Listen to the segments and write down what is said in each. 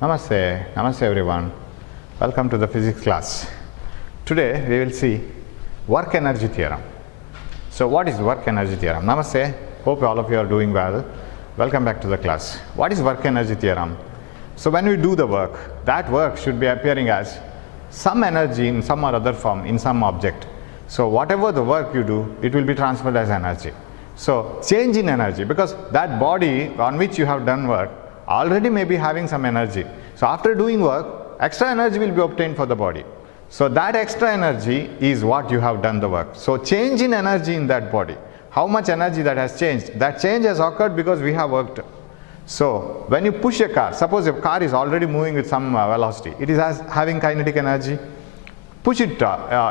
Namaste everyone. Welcome to the physics class. Today we will see work energy theorem. So what is work energy theorem? Namaste. Hope all of you are doing well. Welcome back to the class. What is work energy theorem? So when we do the work, that work should be appearing as some energy in some or other form in some object. So whatever the work you do, it will be transferred as energy. So change in energy, because that body on which you have done work already may be having some energy. So after doing work, extra energy will be obtained for the body. So that extra energy is what you have done the work. So change in energy in that body. How much energy that has changed? That change has occurred because we have worked. So when you push a car, suppose a car is already moving with some velocity, it is having kinetic energy. Push it,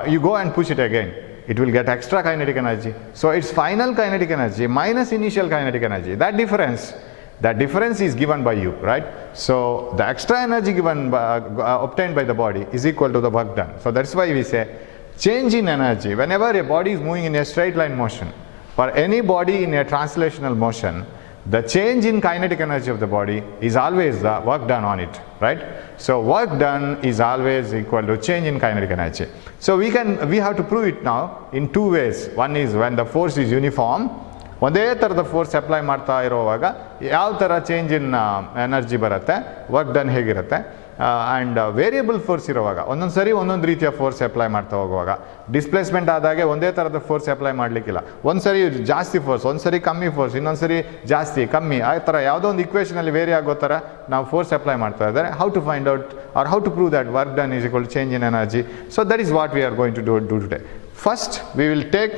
you go and push it again, it will get extra kinetic energy. So its final kinetic energy minus initial kinetic energy, that difference is given by you, right? So the extra energy given obtained by the body is equal to the work done. So that's why we say change in energy. Whenever a body is moving in a straight line motion, for any body in a translational motion, the change in kinetic energy of the body is always the work done on it, right? So work done is always equal to change in kinetic energy. So we have to prove it now in two ways. One is when the force is uniform, ಒಂದೇ ಥರದ force apply ಮಾಡ್ತಾ ಇರುವಾಗ ಯಾವ ಥರ change in energy ಬರುತ್ತೆ, work done ಹೇಗಿರುತ್ತೆ. And variable force ಇರುವಾಗ ಒಂದೊಂದು ಸರಿ ಒಂದೊಂದು ರೀತಿಯ ಫೋರ್ಸ್ ಅಪ್ಲೈ ಮಾಡ್ತಾ ಹೋಗುವಾಗ ಡಿಸ್ಪ್ಲೇಸ್ಮೆಂಟ್ ಆದಾಗೆ ಒಂದೇ ಥರದ ಫೋರ್ಸ್ ಅಪ್ಲೈ ಮಾಡಲಿಕ್ಕಿಲ್ಲ. ಒಂದು ಸರಿ ಜಾಸ್ತಿ ಫೋರ್ಸ್, ಒಂದು ಸರಿ ಕಮ್ಮಿ ಫೋರ್ಸ್, ಇನ್ನೊಂದು ಸರಿ ಜಾಸ್ತಿ ಕಮ್ಮಿ, ಆ ಥರ ಯಾವುದೋ ಒಂದು ಇಕ್ವೇಷನಲ್ಲಿ ವೇರಿ ಆಗೋ ಥರ ನಾವು ಫೋರ್ಸ್ ಅಪ್ಲೈ ಮಾಡ್ತಾ ಇದ್ದಾರೆ. How to find out or how to prove that work done is equal to change in energy. So that is what we are going to do today. First we will take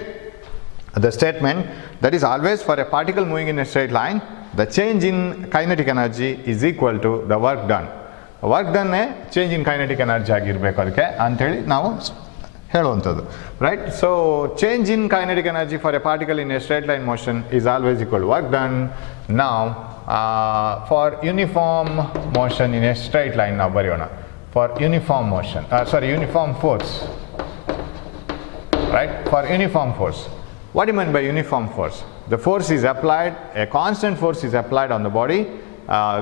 the statement that is always for a particle moving in a straight line, the change in kinetic energy is equal to the work done. Work done change in kinetic energy ಆಗಿರಬೇಕು ಅದಕ್ಕೆ ಅಂಥೇಳಿ ನಾವು ಹೇಳುವಂಥದ್ದು, right? So change in kinetic energy for a particle in a straight line motion is always equal to work done. Now for uniform motion in a straight line ನಾವು ಬರೆಯೋಣ. For uniform motion, uniform force, right? For uniform force, what do you mean by uniform force? The force is applied, a constant force is applied on the body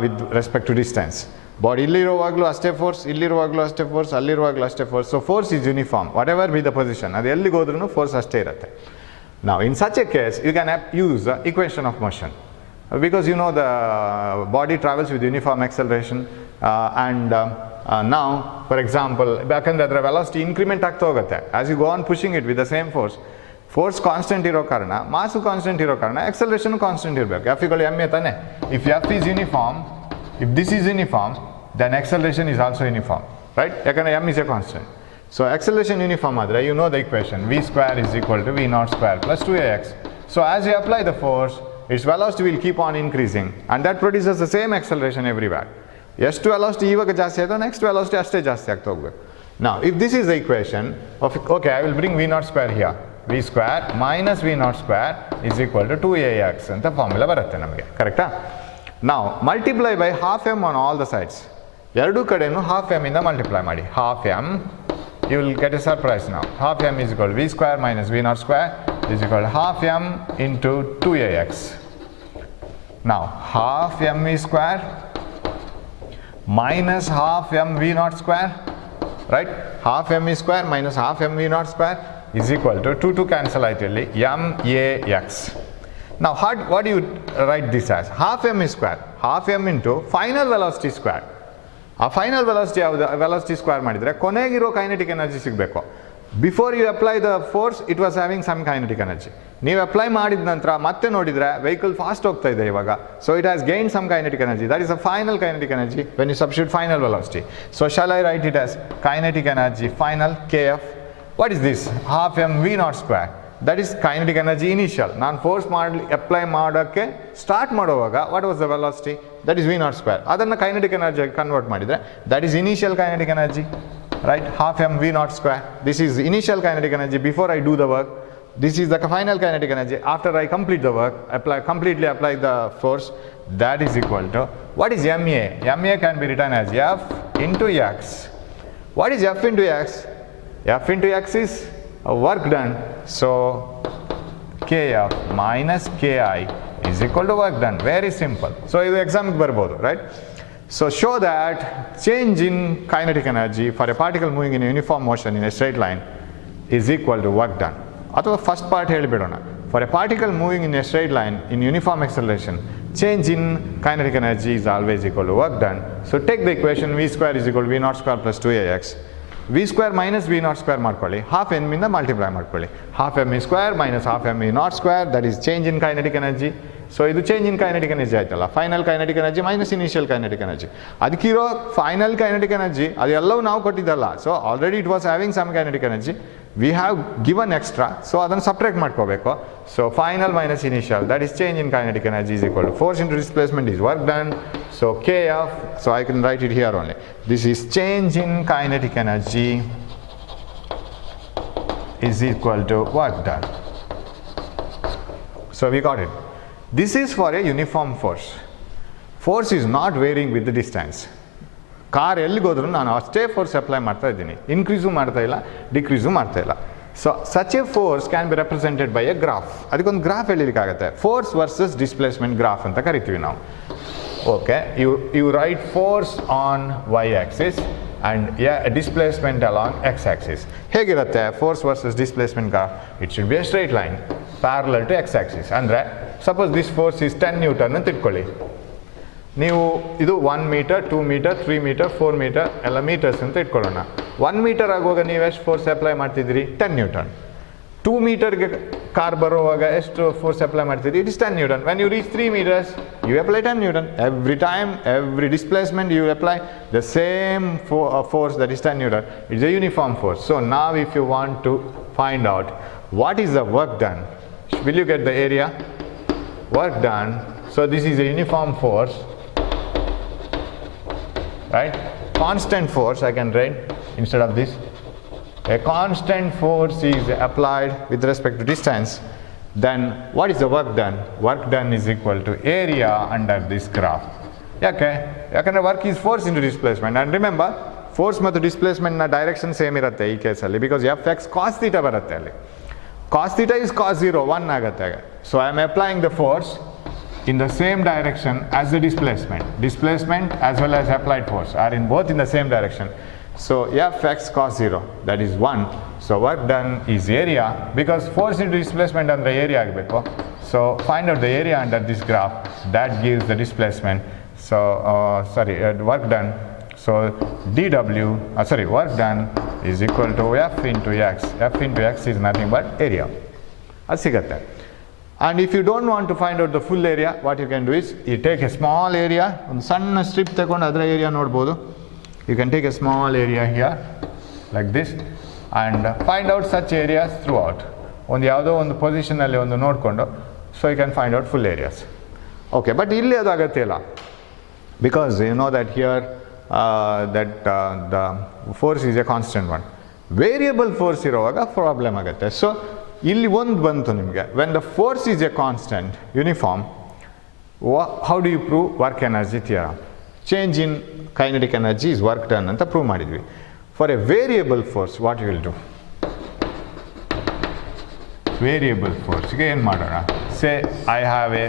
with respect to distance. Body ಇಲ್ಲಿರುವಾಗಲೂ ಅಷ್ಟೇ ಫೋರ್ಸ್, ಇಲ್ಲಿರುವಾಗಲೂ ಅಷ್ಟೇ ಫೋರ್ಸ್, ಅಲ್ಲಿರುವಾಗಲೂ ಅಷ್ಟೇ force. So force is uniform, what ever be the position, ಅದು ಎಲ್ಲಿಗೆ ಹೋದ್ರೂ ಫೋರ್ಸ್ ಅಷ್ಟೇ ಇರುತ್ತೆ. Now in such a case you can use the equation of motion, because you know the body travels with uniform acceleration and now for example ಯಾಕಂದರೆ ಅದರ velocity increment ಆಗ್ತಾ ಹೋಗುತ್ತೆ as you go on pushing it with the same force constant ಇರೋ ಕಾರಣ, mass constant ಇರೋ ಕಾರಣ acceleration constant ಇರಬೇಕು. F equal M A ತಾನೆ. If F is uniform, if this is uniform, then acceleration is also uniform, right? ಯಾಕಂದರೆ M is a constant. So acceleration uniform ಆದರೆ you know the equation V square is equal to V not square plus 2ax. So as you apply the force, it's velocity will keep on increasing and that produces the same acceleration everywhere. ಎಷ್ಟು velocity ಇವಾಗ ಜಾಸ್ತಿ ಆಯಿತು, next velocity ಅಷ್ಟೇ ಜಾಸ್ತಿ ಆಗ್ತಾ ಹೋಗ್ಬೇಕು. Now if this is the equation of, okay, I will bring v not square here. v square minus v naught square is equal to 2ax ಅಂತ ಫಾರ್ಮುಲಾ ಬರುತ್ತೆ ನಮಗೆ, ಕರೆಕ್ಟಾ? ನಾವು multiply by half M on all the sides. ಎರಡೂ ಕಡೆನೂ half M ಇಂದ multiply ಮಾಡಿ. Half M, you will get a surprise ನಾವು. Half M is equal V square minus V not square is equal half M into 2ax. ನಾವು half M V square minus half M V not square, right? Half M V square minus half M V not square is equal to 2 cancel ಆಯ್ತು ಇಲ್ಲಿ max. Now what do you write this as? Half m square, half m into final velocity square. ಆ final velocity ಯಾವುದು? Velocity square ಮಾಡಿದರೆ ಕೊನೆಗಿರೋ kinetic energy ಸಿಗಬೇಕು. Before you apply the force it was having some kinetic energy. ನೀವು apply ಮಾಡಿದ ನಂತರ ಮತ್ತೆ ನೋಡಿದರೆ ವೆಹಿಕಲ್ ಫಾಸ್ಟ್ ಹೋಗ್ತಾ ಇದೆ ಇವಾಗ. So it has gain some kinetic energy, that is a final kinetic energy when you substitute final velocity. So shall I write it as kinetic energy final kf. What is this? Half m v naught square. That is kinetic energy initial. ನಾನು force apply ಮಾಡೋಕ್ಕೆ ಸ್ಟಾರ್ಟ್ ಮಾಡುವಾಗ what was the velocity? That is v naught square. ಅದನ್ನು kinetic energy convert ಮಾಡಿದರೆ that is initial kinetic energy, right? Half m v naught square. This is initial kinetic energy before I do the work. This is the final kinetic energy after I complete the work, completely apply the force. That is equal to, what is ma? Ma can be written as f into x. What is f into x? F into x is work done. So kf minus ki is equal to work done. Very simple. So ಇದು ಎಕ್ಸಾಮ್ಗೆ ಬರ್ಬೋದು, right? So show that change in kinetic energy for a particle moving in a uniform motion in a straight line is equal to work done. ಅಥವಾ first part ಹೇಳಿಬಿಡೋಣ. For a particle moving in a straight line in uniform acceleration, change in kinetic energy is always equal to work done. So take the equation v square is equal to v naught square plus 2ax. v square minus v naught square ಮಾಡ್ಕೊಳ್ಳಿ, half m ಇಂದ ಮಲ್ಟಿಪ್ಲೈ ಮಾಡ್ಕೊಳ್ಳಿ. half m square minus half m naught square, that is change in kinetic energy. So ಇದು change in kinetic energy ಆಯ್ತಲ್ಲ, final kinetic energy minus initial kinetic energy. ಅದಕ್ಕಿರೋ final kinetic energy ಅದೆಲ್ಲವೂ ನಾವು ಕೊಟ್ಟಿದ್ದಲ್ಲ. So already it was having some kinetic energy, we have given extra, so ಅದನ್ನು separate ಮಾಡ್ಕೋಬೇಕು. So final minus initial, that is change in kinetic energy is equal to force into displacement is work done. So K F, so I can write it here only, this is change in kinetic energy is equal to work done. So we got it. This is for a uniform force. Force is not varying with the distance. Car ಎಲ್ಲಿಗೆ ಹೋದ್ರೂ ನಾನು ಅಷ್ಟೇ force apply ಮಾಡ್ತಾ ಇದ್ದೀನಿ, ಇನ್ಕ್ರೀಸು ಮಾಡ್ತಾ ಇಲ್ಲ, decrease ಮಾಡ್ತಾ ಇಲ್ಲ. So such a force can be represented by a graph. ಅದಕ್ಕೊಂದು ಗ್ರಾಫ್ ಹೇಳಿಲಿಕ್ಕಾಗತ್ತೆ, ಫೋರ್ಸ್ ವರ್ಸಸ್ ಡಿಸ್ಪ್ಲೇಸ್ಮೆಂಟ್ ಗ್ರಾಫ್ ಅಂತ ಕರಿತೀವಿ ನಾವು. Okay, you write force on Y axis and displacement along x axis. ಹೇಗಿರುತ್ತೆ force versus displacement graph? It should be a straight line parallel to x axis. ಅಂದರೆ suppose this force is 10 newton ಅಂತ ಇಟ್ಕೊಳ್ಳಿ. ನೀವು ಇದು 1 metre, 2 metre, 3 metre, 4 ಮೀಟರ್ ಎಲ್ಲ ಮೀಟರ್ಸ್ ಅಂತ ಇಟ್ಕೊಳ್ಳೋಣ. 1 ಮೀಟರ್ ಆಗುವಾಗ ನೀವು ಎಷ್ಟು ಫೋರ್ಸ್ ಅಪ್ಲೈ ಮಾಡ್ತಿದ್ದೀರಿ? 10 ನ್ಯೂಟನ್. 2 ಮೀಟರ್ಗೆ ಕಾರ್ ಬರುವಾಗ ಎಷ್ಟು ಫೋರ್ಸ್ ಅಪ್ಲೈ ಮಾಡ್ತಿದ್ದೀರಿ? It is 10 newton. When you reach 3 meters, you apply 10 Newton. Every time, every displacement you apply the same force, that is 10 Newton. It's a uniform force. So now if you want to find out what is the work done, will you get the area? Work done. So this is a uniform force, right? Constant force I can write instead of this. A constant force is applied with respect to distance. Then what is the work done? Work done is equal to area under this graph. ಯಾಕಂದರೆ work is force into displacement. And remember, force ಮತ್ತು ಡಿಸ್ಪ್ಲೇಸ್ಮೆಂಟ್ನ direction same ಇರುತ್ತೆ ಈ ಕೇಸಲ್ಲಿ, because F x cos theta ಬರುತ್ತೆ ಅಲ್ಲಿ. Cos theta is cos 0, 1 ಆಗುತ್ತೆ. So I am applying the force in the same direction as the displacement. Displacement as well as applied force are in both in the same direction. So Fx cos 0, that is 1. So work done is area, because force into displacement under area agbeku. So find out the area under this graph, that gives the displacement. So work done. So work done is equal to F into x. F into x is nothing but area. Adu sigutte. And if you don't want to find out the full area, what you can do is you take a small area, ಒಂದು ಸಣ್ಣ ಸ್ಟ್ರಿಪ್ ತಗೊಂಡು ಅದರ ಏರಿಯಾ ನೋಡ್ಬೋದು. You can take a small area here like this and find out such areas throughout. ಒಂದು ಯಾವುದೋ ಒಂದು ಪೊಸಿಷನಲ್ಲಿ ಒಂದು ನೋಡಿಕೊಂಡು, so you can find out full areas. Okay, but ಇಲ್ಲಿ ಅದು ಅಗತ್ಯ ಇಲ್ಲ, because you know that here the force is a constant one. Variable force ಇರುವಾಗ ಪ್ರಾಬ್ಲಮ್ ಆಗುತ್ತೆ. ಸೊ ಇಲ್ಲಿ ಒಂದು ಬಂತು ನಿಮಗೆ, when the force is a constant uniform, how do you prove work energy theorem? Change in kinetic energy is work done ಅಂತ ಪ್ರೂವ್ ಮಾಡಿದ್ವಿ. For a variable force, what you will do? Variable force ಗೆ ಏನು ಮಾಡೋಣ? Say I have a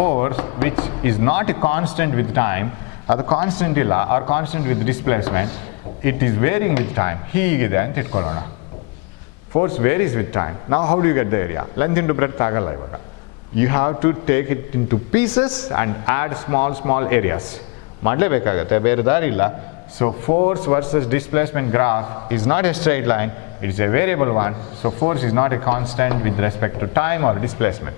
force which is not a constant with time, ಅದು ಕಾನ್ಸ್ಟೆಂಟ್ ಇಲ್ಲ, or constant with displacement, it is varying with time. ಹೀಗಿದೆ ಅಂತ ಇಟ್ಕೊಳ್ಳೋಣ. Force varies with time. Now how do you get the area? Length into breadth ಆಗಲ್ಲ ಇವಾಗ. You have to take it into pieces and add small areas. ಮಾಡಲೇಬೇಕಾಗತ್ತೆ, ಬೇರೆ ದಾರಿ ಇಲ್ಲ. So force versus displacement graph is not a straight line, it is a variable one. So force is not a constant with respect to time or displacement.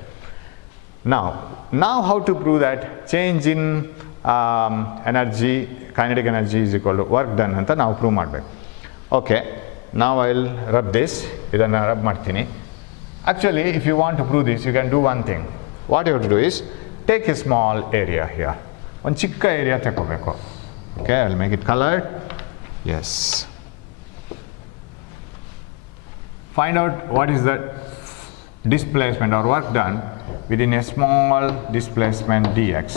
Now how to prove that change in energy, kinetic energy is equal to work done ಅಂತ ನಾವು ಪ್ರೂವ್ ಮಾಡಬೇಕು. Okay, now I'll rub this. ಇದನ್ನು ರಬ್ ಮಾಡ್ತೀನಿ. Actually, if you want to prove this, you can do one thing. What you have to do is take a small area here. ಒಂದು ಚಿಕ್ಕ ಏರಿಯಾ ತಗೋಬೇಕು. Okay, I'll make it colored. Yes. Find out what is the displacement or work done within a small displacement dx.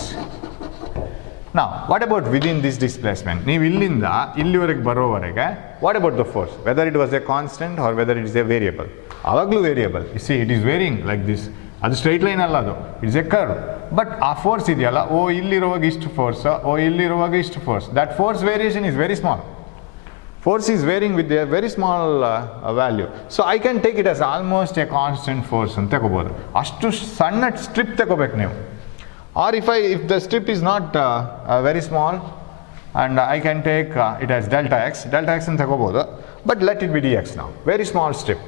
Now, what about within this displacement? ನೀವು ಇಲ್ಲಿಂದ ಇಲ್ಲಿವರೆಗೆ ಬರೋವರೆಗೆ, what about the force? Whether it was a constant or whether it is a variable. ಆವಾಗಲೂ variable. You see, it is varying like this. ಅದು straight line ಅಲ್ಲ, ಅದು it's A curve. But ಆ ಫೋರ್ಸ್ ಇದೆಯಲ್ಲ, ಓ ಇಲ್ಲಿರುವಾಗ ಇಷ್ಟು ಫೋರ್ಸ್, ಓ ಇಲ್ಲಿರುವಾಗ ಇಷ್ಟು force, that force variation is very small. Force is varying with a very small value. So I can take it as almost a constant force ಅಂತ ತಗೋಬಹುದು. ಅಷ್ಟು ಸಣ್ಣ ಸ್ಟ್ರಿಪ್ ತಗೋಬೇಕು ನೀವು. Or if the strip is not very small, and I can take it as delta x ಅಂತ ತಗೋಬಹುದು. But let it be dx now. Very small strip.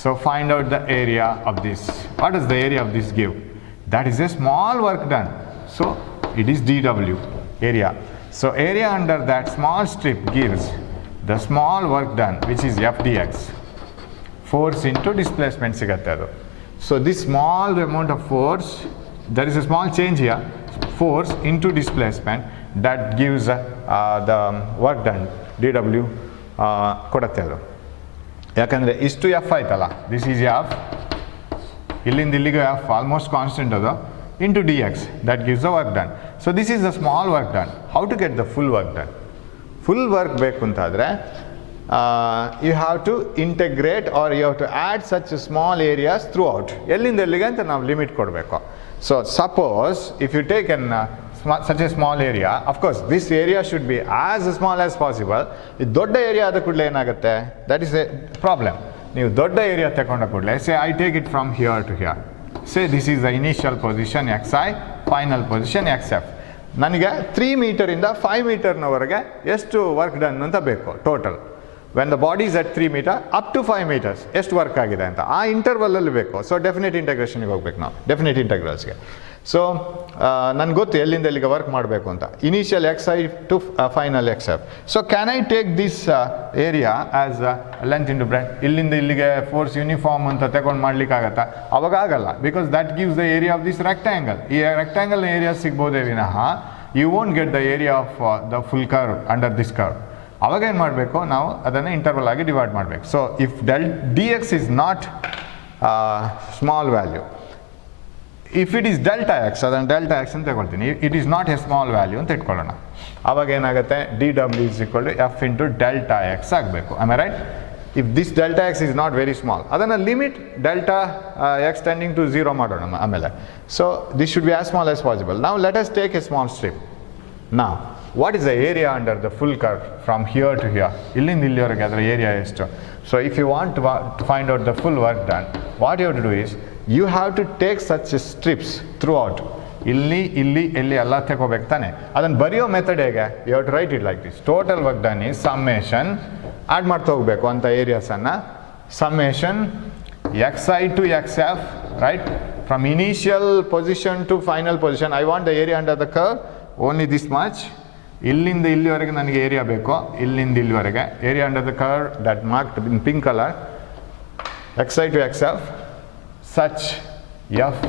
So find out the area of this. What does the area of this give? That is a small work done. So it is dw, area. So area under that small strip gives the small work done, which is f dx. Force into displacement ಸಿಗತ್ತೆ ಅದು. So this small amount of force, there is a small change here, force into displacement, that gives the work done dw ಕೊಡುತ್ತೆ ಅದು. ಯಾಕಂದರೆ ಇಷ್ಟು ಎಫ್ ಆಯ್ತಲ್ಲ, this is F, ಇಲ್ಲಿಂದ ಇಲ್ಲಿಗೆ F almost constant ಅದು, into d x, that gives the work done. So this is the small work done. How to get the full work done? Full work ಬೇಕು ಅಂತಾದರೆ you have to integrate or you have to add such small areas throughout. ಎಲ್ಲಿಂದ ಎಲ್ಲಿಗೆ ಅಂತ ನಾವು limit ಕೊಡಬೇಕು. So suppose if you take an such a small area, of course this area should be as small as possible. ಇದು ದೊಡ್ಡ ಏರಿಯಾ ಆದ ಕೂಡಲೇ ಏನಾಗುತ್ತೆ, ದಟ್ ಇಸ್ ಎ ಪ್ರಾಬ್ಲಮ್. ನೀವು ದೊಡ್ಡ ಏರಿಯಾ ತಗೊಂಡ ಕೂಡಲೇ, say I take it from here to here, say this is the initial position x i, final position x f. ನನಗೆ 3 ಮೀಟರಿಂದ 5 ಮೀಟರ್ನವರೆಗೆ ಎಷ್ಟು ವರ್ಕ್ ಡನ್ ಅಂತ ಬೇಕು total. When the body is at 3 meter up to 5 meters ಎಷ್ಟು work ಆಗಿದೆ ಅಂತ ಆ ಇಂಟರ್ವಲ್ಲಲ್ಲಿ ಬೇಕು. ಸೊ ಡೆಫಿನೆಟ್ ಇಂಟಗ್ರೇಷನ್ಗೆ ಹೋಗ್ಬೇಕು ನಾವು, ಡೆಫಿನೆಟ್ ಇಂಟಗ್ರಲ್ಸ್ಗೆ. ಸೊ ನನಗೆ ಗೊತ್ತು ಎಲ್ಲಿಂದ ಎಲ್ಲಿಗೆ ವರ್ಕ್ ಮಾಡಬೇಕು ಅಂತ, initial x I to final x f. So can I take this area as length into breadth? ಇಲ್ಲಿಂದ ಇಲ್ಲಿಗೆ ಫೋರ್ಸ್ ಯೂನಿಫಾರ್ಮ್ ಅಂತ ತಗೊಂಡು ಮಾಡ್ಲಿಕ್ಕಾಗತ್ತಾ? ಅವಾಗ ಆಗಲ್ಲ, because that gives the area of this rectangle. ಈ ರೆಕ್ಟ್ಯಾಂಗಲ್ ಏರಿಯಾ ಸಿಗ್ಬೋದೇ ವಿನಃ you won't get the area of the full curve under this curve. ಅವಾಗ ಏನು ಮಾಡಬೇಕು, ನಾವು ಅದನ್ನು ಇಂಟರ್ವಲ್ ಆಗಿ ಡಿವೈಡ್ ಮಾಡಬೇಕು. So if d x is not small value, if it is delta X, ಅದನ್ನು ಡೆಲ್ಟಾ ಎಕ್ಸ್ ಅಂತ ತಗೊಳ್ತೀನಿ, it is not a small value ಅಂತ ಇಟ್ಕೊಳ್ಳೋಣ. ಅವಾಗ ಏನಾಗುತ್ತೆ, D W is equal to F into delta X ಆಗಬೇಕು. Am I right? If this delta X is not very small, ಅದನ್ನು limit delta X tending to 0 ಮಾಡೋಣ ಆಮೇಲೆ. So this should be as small as possible. ನಾವು let us take a small strip. ನಾವು what is the area under the full curve from here to here? ಇಲ್ಲಿಂದ ಇಲ್ಲಿವರೆಗೆ ಅದರ area ಎಷ್ಟು? So if you want to find out the full work done, what you have to do is you have to take such strips throughout. ಇಲ್ಲಿ ಇಲ್ಲಿ ಎಲ್ಲಿ ಎಲ್ಲ ತಗೋಬೇಕು ತಾನೆ. ಅದನ್ನು ಬರೆಯೋ ಮೆಥಡ್ ಹೇಗೆ? You have to write it like this. Total work done is summation, add ಮಾಡ್ತಾ ಹೋಗಬೇಕು ಅಂತ ಏರಿಯಾಸನ್ನು, summation X I to X F, right? From initial position to final position I want the area under the curve only this much. ಇಲ್ಲಿಂದ ಇಲ್ಲಿವರೆಗೆ ನನಗೆ area ಬೇಕು, ಇಲ್ಲಿಂದ ಇಲ್ಲಿವರೆಗೆ area under the curve that marked in pink colour, X I to X F, such F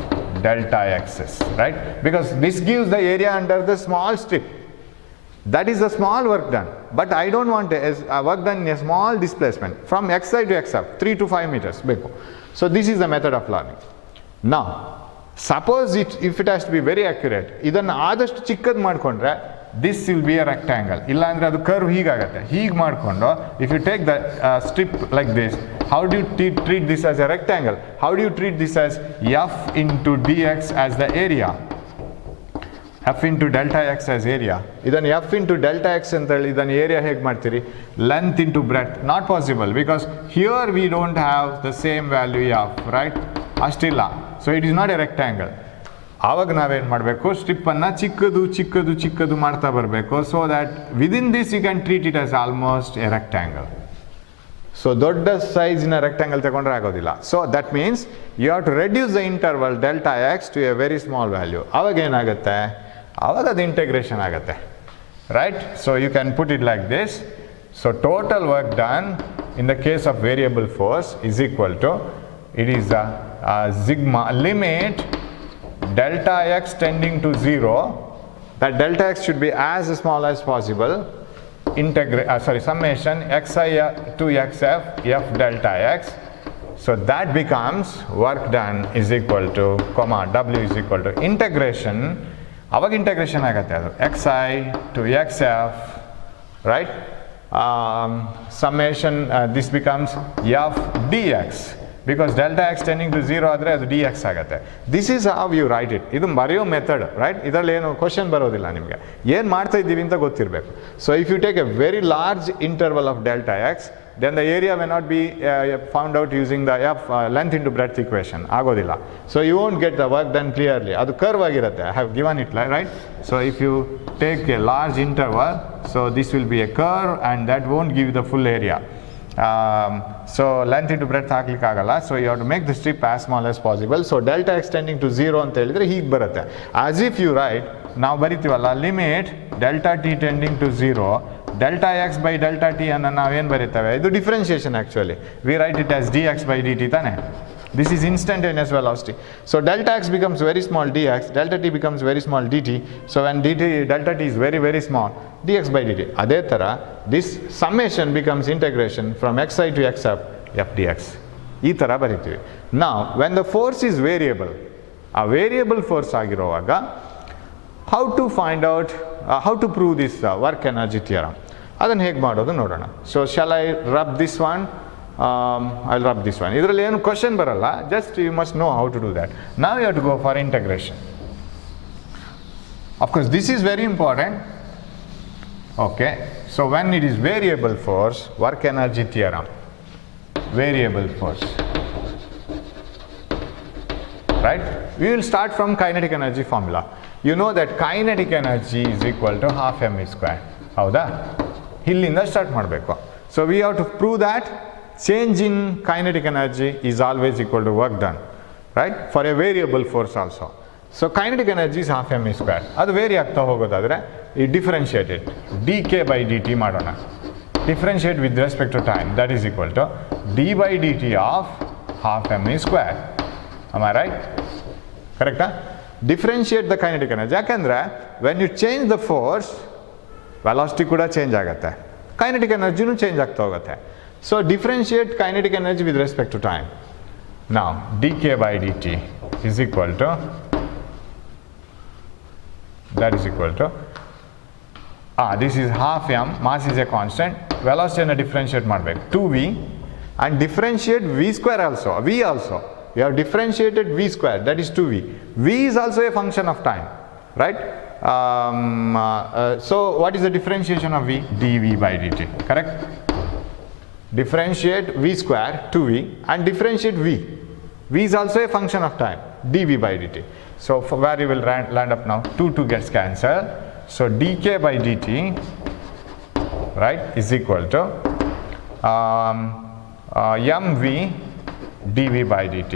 delta Xs, right? Because this gives the area under the small strip. That is the small work done, but I don't want a work done in a small displacement from xi to xf, 3 to 5 meters ಬೇಕು. So this is the method of learning. Now suppose if it has to be very accurate, ಇದನ್ನು ಆದಷ್ಟು ಚಿಕ್ಕದು ಮಾಡಿಕೊಂಡ್ರೆ this will be a rectangle. ಇಲ್ಲ ಅಂದರೆ ಅದು ಕರ್ವ್ ಹೀಗಾಗತ್ತೆ. ಹೀಗೆ ಮಾಡಿಕೊಂಡು if you take the strip like this, how do you treat this as a rectangle? How do you treat this as f into dx as the area? f into delta x as area. ಇದನ್ನು f into delta x ಅಂತ ಹೇಳಿ ಇದನ್ನು ಏರಿಯಾ ಹೇಗೆ ಮಾಡ್ತೀರಿ? Length into breadth. Not possible because here we don't have the same value f, right? ಅಷ್ಟಿಲ್ಲ. So it is not a rectangle. ಆವಾಗ ನಾವೇನು ಮಾಡಬೇಕು, ಸ್ಟ್ರಿಪ್ಪನ್ನು ಚಿಕ್ಕದು ಚಿಕ್ಕದು ಚಿಕ್ಕದು ಮಾಡ್ತಾ ಬರಬೇಕು. So that within this you can treat it as almost a rectangle. So ದೊಡ್ಡ ಸೈಜಿನ ರೆಕ್ಟ್ಯಾಂಗಲ್ ತಗೊಂಡ್ರೆ ಆಗೋದಿಲ್ಲ. So that means you have to reduce the interval delta x to a very small value. ಆವಾಗ ಏನಾಗುತ್ತೆ, ಆವಾಗ ಅದು ಇಂಟಗ್ರೇಷನ್ ಆಗುತ್ತೆ, right? So you can put it like this. So total work done in the case of variable force is equal to, it is sigma limit delta x tending to 0, that delta x should be as small as possible, summation xi to xf f delta x. So that becomes work done is equal to comma w is equal to integration. ಅವಾಗ ಇಂಟಗ್ರೇಷನ್ ಆಗುತ್ತೆ ಅದು xi to xf, right? Summation this becomes f dx. because delta x tending to 0 ಆದರೆ ಅದು dx ಆಗುತ್ತೆ. This is how you write it. ಇದು ಬರೆಯೋ method, right? ಇದರಲ್ಲಿ ಏನು ಕ್ವಶನ್ ಬರೋದಿಲ್ಲ ನಿಮಗೆ, ಏನು ಮಾಡ್ತಾ ಇದ್ದೀವಿ ಅಂತ ಗೊತ್ತಿರಬೇಕು. So if you take a very large interval of delta x, then the area may not be found out using the length into breadth equation. ಆಗೋದಿಲ್ಲ. So you won't get the work done clearly. ಅದು ಕರ್ವ್ ಆಗಿರುತ್ತೆ. I have given it, right? So if you take a large interval, so this will be a curve and that won't give you the full area. So length into breadth ಹಾಕ್ಲಿಕ್ಕೆ ಆಗಲ್ಲ. So you have to make the strip as small as possible. So delta x tending to 0 ಅಂತ ಹೇಳಿದ್ರೆ ಹೀಗೆ ಬರುತ್ತೆ. As if you write, ನಾವು ಬರಿತೀವಲ್ಲ, limit delta t tending to 0, delta x by delta t ಅನ್ನು ನಾವೇನು ಬರೀತೇವೆ, ಇದು differentiation actually. We write it as dx by dt ತಾನೆ. This is instantaneous velocity. So delta x becomes very small dx, delta t becomes very small dt. So when delta t is very very small, dx by dt. ಅದೇ ಥರ this summation becomes integration from xi to x up f dx. ಈ ಥರ ಬರಿತೀವಿ. Now when the force is variable, ಆ variable force ಆಗಿರುವಾಗ how to find out, how to prove this work energy theorem, ಅದನ್ನು ಹೇಗೆ ಮಾಡೋದು ನೋಡೋಣ. So shall I rub this one? I rub this one. ಇದರಲ್ಲಿ ಏನು ಕ್ವಶನ್ ಬರಲ್ಲ, just you must know how to do that. Now you have to go for integration. Of course this is very important. Okay, so when it is variable force, work energy theorem, variable force, right? We will start from kinetic energy formula. You know that kinetic energy is equal to half m square. ಹೌದಾ? ಇಲ್ಲಿಂದ ಸ್ಟಾರ್ಟ್ ಮಾಡಬೇಕು. So we have to prove that change in kinetic energy is always equal to work done, right? For a variable force also. So kinetic energy is half m square. ಅದು ವೇರಿ ಆಗ್ತಾ ಹೋಗೋದಾದರೆ ಈ differentiated dk by dt ಮಾಡೋಣ. Differentiate with respect to time, that is equal to d by dt of half m square. Am I right? ಕರೆಕ್ಟಾ? Differentiate the kinetic energy. ಯಾಕೆಂದರೆ when you change the force, velocity ಕೂಡ change ಆಗುತ್ತೆ, kinetic ಎನರ್ಜಿನೂ change ಆಗ್ತಾ ಹೋಗುತ್ತೆ. So differentiate kinetic energy with respect to time. ನಾವು dk by dt is equal to, that is equal to, this is half m, mass is a constant, velocity differentiate ಮಾಡಬೇಕು 2v, and differentiate v square also, v also. You have differentiated v square, that is 2v. V is also a function of time, right? So what is the differentiation of v? dv by dt, correct? Differentiate v square 2v and differentiate v. V is also a function of time, dv by dt. So for where you will land up now? 2 gets cancelled. So dk by dt, right, is equal to mv dv by dt.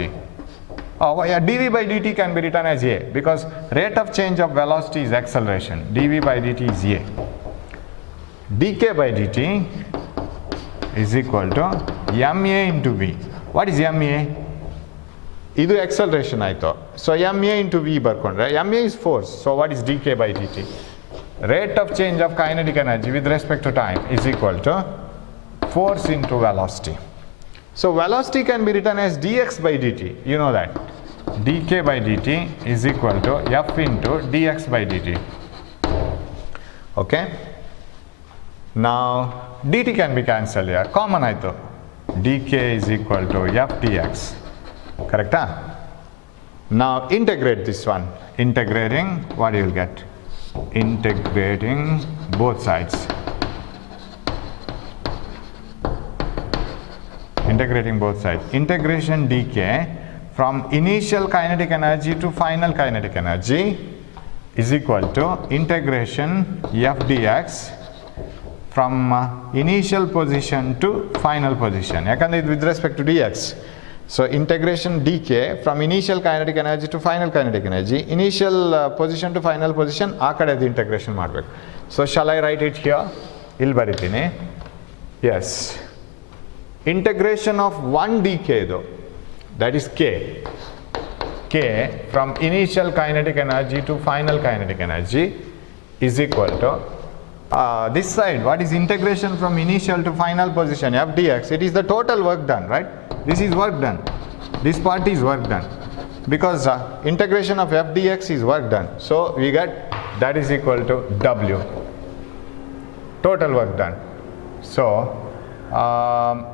Dv by dt can be written as a, because rate of change of velocity is acceleration. dv by dt is a. dk by dt is equal to ma into v. What is ma? ಇದು acceleration ಆಯಿತು. So ma into v ಬರ್ಕೊಂಡ್ರೆ, ma is force. So what is dk by dt? Rate of change of kinetic energy with respect to time is equal to force into velocity. So velocity can be written as dx by dt. You know that. dk by dt is equal to f into dx by dt. Okay. Now dt can be cancelled here. Common ಆಯಿತು. dk is equal to f dx. Correct? Now integrate this one. Integrating, what you will get? Integrating both sides. Integrating both sides. Integration dk from initial kinetic energy to final kinetic energy is equal to integration f dx from initial position to final position. ಯಾಕಂದ್ರೆ ಇದು with respect to dx. So integration dk from initial kinetic energy to final kinetic energy, initial position to final position, ಆ ಕಡೆದು integration ಮಾಡಬೇಕು. So shall I write it here? ಇಲ್ಲಿ ಬರಿತೀನಿ. Yes. Integration of 1 dk ಇದು, that is k. K from initial kinetic energy to final kinetic energy is equal to this side. What is integration from initial to final position? F dx. It is the total work done, right? This is work done. This part is work done. Because integration of f dx is work done. So we get that is equal to W. Total work done. So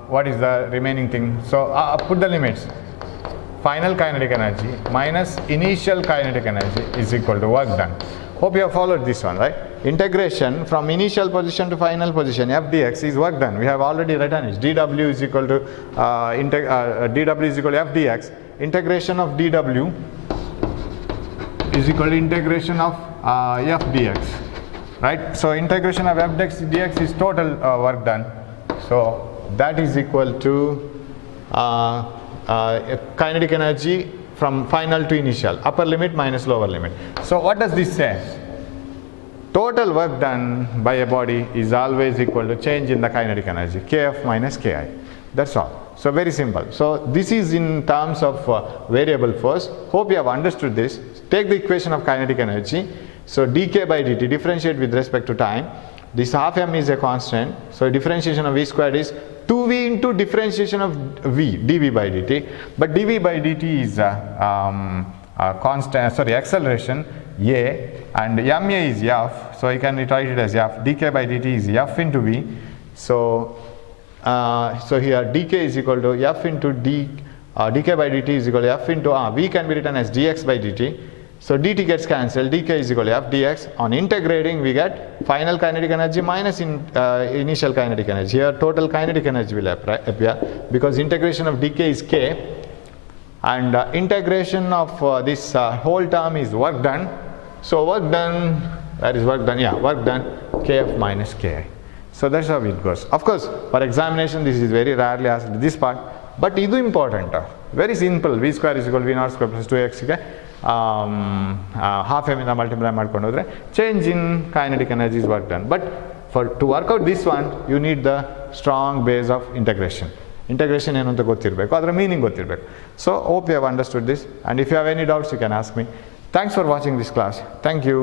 what is the remaining thing? So put the limits. Final kinetic energy minus initial kinetic energy is equal to work done. Hope you have followed this one, right? Integration from initial position to final position, f dx, is work done. We have already written it. dw is equal to dw is equal to f dx. Integration of dw is equal to integration of f dx, right? So integration of f dx is total work done. So that is equal to kinetic energy from final to initial, upper limit minus lower limit. So what does this say? Total work done by a body is always equal to change in the kinetic energy, kf minus ki. That's all. So very simple. So this is in terms of variable force. Hope you have understood this. Take the equation of kinetic energy. So dk by dt, differentiate with respect to time. This half m is a constant. So differentiation of v squared is 2v into differentiation of v, dv by dt. But dv by dt is constant, sorry, acceleration a, and ma is f. So you can write it as f. dk by dt is f into v. So so here dk is equal to f into dk by dt is equal to f into v can be written as dx by dt. So dt gets cancelled, dk is equal to f dx. On integrating we get final kinetic energy minus initial kinetic energy. Here total kinetic energy will appear because integration of dk is k, and integration of this whole term is work done. So work done, that is work done, yeah, work done, kf minus ki. So that's how it goes. Of course, for examination this is very rarely asked, this part, but this is important. Very simple, v square is equal to v naught square plus 2x. Half m in the multiply ಮಾಡ್ಕೊಂಡು ಹೋದ್ರೆ change in kinetic energy is work done. But to work out this one, you need the strong base of integration. Integration ಏನು ಅಂತ ಗೊತ್ತಿರಬೇಕು, ಅದರ meaning ಗೊತ್ತಿರಬೇಕು. So hope you have understood this, and if you have any doubts you can ask me. Thanks for watching this class. Thank you.